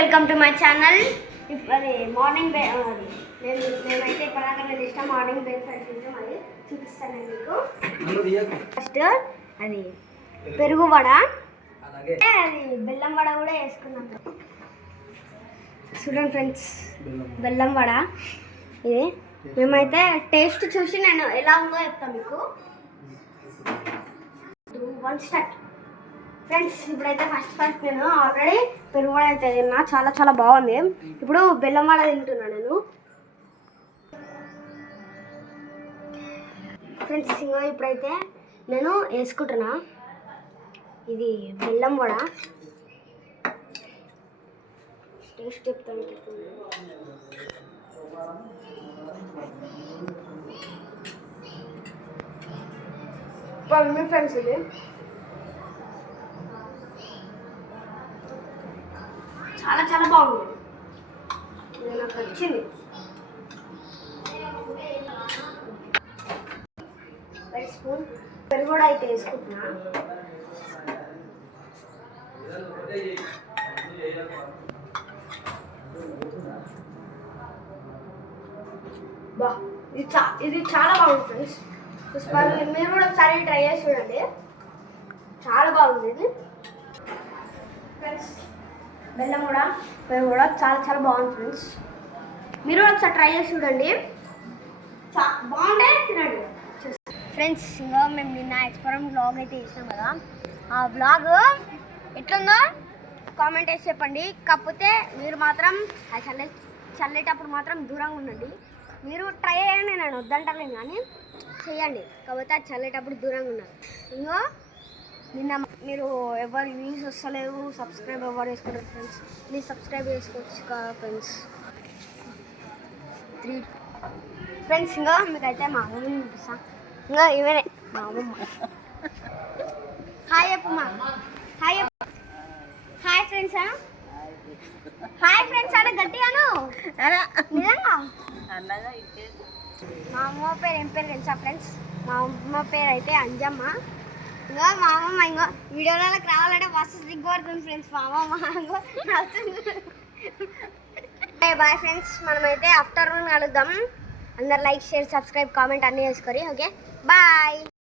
Welcome to my channel. అది morning మేమైతే ఇప్పటిదాకా నేను ఇష్టం మార్నింగ్ బ్రేక్ఫాస్ట్ తింటాం, అది చూపిస్తాను మీకు. ఫస్ట్ అది పెరుగు వడ, అది బెల్లం వడ కూడా వేసుకున్నాం. చూడండి ఫ్రెండ్స్, బెల్లం వడ ఇది. మేమైతే టేస్ట్ చూసి నేను ఎలా ఉందో చెప్తాను మీకు. 1 స్టార్ట్ ఫ్రెండ్స్. ఇప్పుడైతే ఫస్ట్ నేను ఆల్రెడీ పెరుగు వడ అయితే తిన్నా, చాలా బాగుంది. ఇప్పుడు బెల్లం వడ తింటున్నా నేను ఫ్రెండ్స్. ఇంకా ఇప్పుడైతే నేను వేసుకుంటున్నా ఇది బెల్లం వడ. టేస్ట్ చెప్తాను. ఫ్రెండ్స్ ఇది చాలా బాగుంది, ఇది నాకు నచ్చింది. స్పూన్ పెరుగు కూడా అయితే వేసుకుంటున్నా. బా ఇది చాలా బాగుంది ఫ్రెండ్స్. మీరు కూడా ఒకసారి ట్రై చేసి చూడండి, చాలా బాగుంది ఇది ఫ్రెండ్స్. బెల్లం కూడా పెరుగు కూడా చాలా బాగుంది ఫ్రెండ్స్. మీరు కూడా ఒకసారి ట్రై చేసి చూడండి, బాగుంటే తినండి ఫ్రెండ్స్. ఇంకా మేము నిన్న ఎక్స్పరం బ్లాగ్ అయితే చేసాం కదా, ఆ బ్లాగ్ ఎట్లుందో కామెంట్ వేసి చెప్పండి. కాకపోతే మీరు మాత్రం చల్లేటప్పుడు మాత్రం దూరంగా ఉండండి. మీరు ట్రై చేయండి, నేను వద్దంటలేను కానీ చేయండి. కాకపోతే అది చల్లేటప్పుడు దూరంగా ఉన్నారు. ఇంకో నిన్న మీరు ఎవరు వ్యూస్ వస్తలేవు, సబ్స్క్రైబ్ ఎవరు చేసుకుంటారు ఫ్రెండ్స్, ప్లీజ్ సబ్స్క్రైబ్ చేసుకోవచ్చు కదా ఫ్రెండ్స్. 3 ఫ్రెండ్స్. ఇంకా మీకైతే మా అమ్మని చూపిస్తాను. ఇంకా ఇవనే మా అమ్మమ్మ. హాయ్ అప్పమ్మా, hi hi friends. Hi friends అంటే గట్టిగాను నిజంగా. మా అమ్మ పేరు ఏం పేరు తెలుసా ఫ్రెండ్స్? మా అమ్మ పేరు అయితే అంజమ్మ. ఇంకా మా అమ్మమ్మ ఇంకో వీడియోలకు రావాలంటే మస్తు సిగ్గుపడుతుంది ఫ్రెండ్స్. మా అమ్మమ్మ బాయ్ ఫ్రెండ్స్. మనమైతే ఆఫ్టర్నూన్ కలుద్దాం. అందరు లైక్, షేర్, సబ్స్క్రైబ్, కామెంట్ అన్నీ చేసుకోరి. Okay bye.